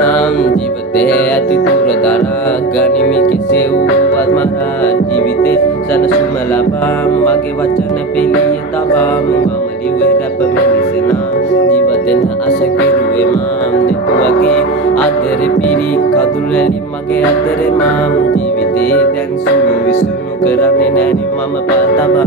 නම් ජීවිතේ ඇති තුර දරා ගනිමි කෙසේ වුවත් මරා ජීවිතේ සැනසුම ලබා මගේ වචන පිළිය තබා මම ලිව්වේ රැප මිනිසනා ජීවිතෙන් අස කෙරුවේ මම නිතුවගේ අදරේ පිරි කඳුළැලි මගේ අතරේ මම ජීවිතේ දැන් සුළු විසුණු කරන්නේ නැණි මම පාතබා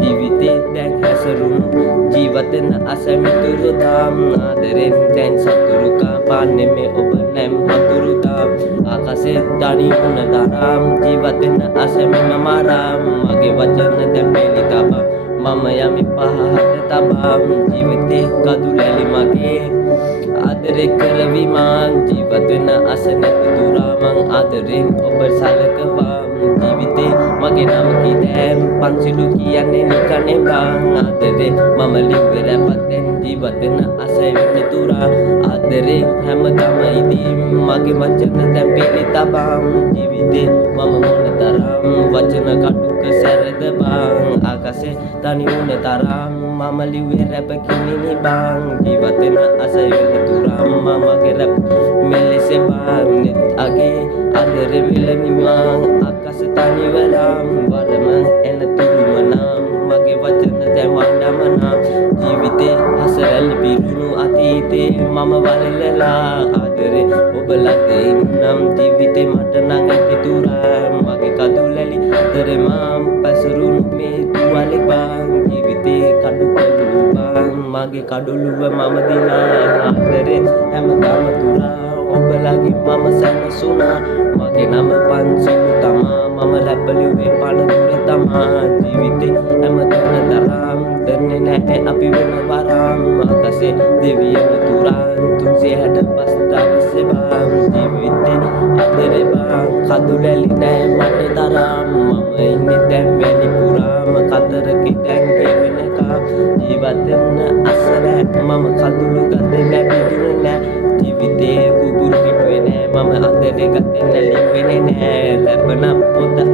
ජීවිතේ දැන් හැසරුණු ජීවිතෙන් අස මිතුරු දාම් ආදරෙන් දැන් සතුරු කාපන්නේ මේ ඔබ නැම් හතුරු දාම් ආකාශේ දණි උන දරාම් ජීවිතෙන් අස මෙම මරාම් මගේ වචන දැන් පිළි තබා මම යමි පහට තබා ජීවිතේ කඳුළැලි මගේ ආදරේ කරවි මං ජීවිතෙන් අස නැති දුරා මං ආදරෙන් ඔබ සලකවා ජීවිතේ මගේ නම කිදෑම් පන්සිලු කියන්නේ නිකනේ බං ආදරේ මම ලිව්වේ රැපතෙන් ජීවිතෙන් අස වෙන්න තුරා ආදරේ හැමදාම ඉදී මගේ වචන දැන් පිළි තබා ජීවිතේ මම මොනතරම් වචන කටුක සැරද බං ආකාශේ තනි උන තරම් මම ලිව්වේ රැප කිනිනි බං ජීවිතෙන් අස වෙන්න තුරා මමගේ රැප මෙලෙස බං නෙත් අගේ ආදරේ විලමි මං ආකාශ තනි වෙලාම් වරමන් එන තුරුමනම් මගේ වචන දැන් වඩමනම් ජීවිතේ හසරැලි පිරුණු අතීතේ මම වලලලා ආදරේ ඔබලගේ නම් ජීවිතේ මට නම් ඇති තුරා මගේ කඳුළැලි ආදරේ මම පැසරුණු මේ තුවාලේ බං ජීවිතේ කඩුකඩු බං මගේ කඩුළුව මම දිනා ආදරේ හැමදාම තුරා ඔබලගේ මම සැනසුණා මගේ නම පන්සිලු තමා මම රැපලිව්වේ පණ දුර තමා ජීවිතේ හැමතැන තරම් දන්නේ නැහැ අපි වෙන වරම් ආකාශේ දෙවියන් තුරන් 365 දවසේ බං ජීවිතේ අතරේ බං කඳුළැලි නෑ මට තරම් මම ඉන්නේ දැන් වැලි පුරාම කතරකේ දැන් ගෙවෙනකා ජීවිතෙන් අසරෑ මම කඳුළු ගත්තේ නෑ බිඳුනේ නෑ ජීවිතේ කුබුරු පිටුවේ නෑ මම අතරේ ගත්තේ නැලි වෙන්නේ නෑ ලැබන පොත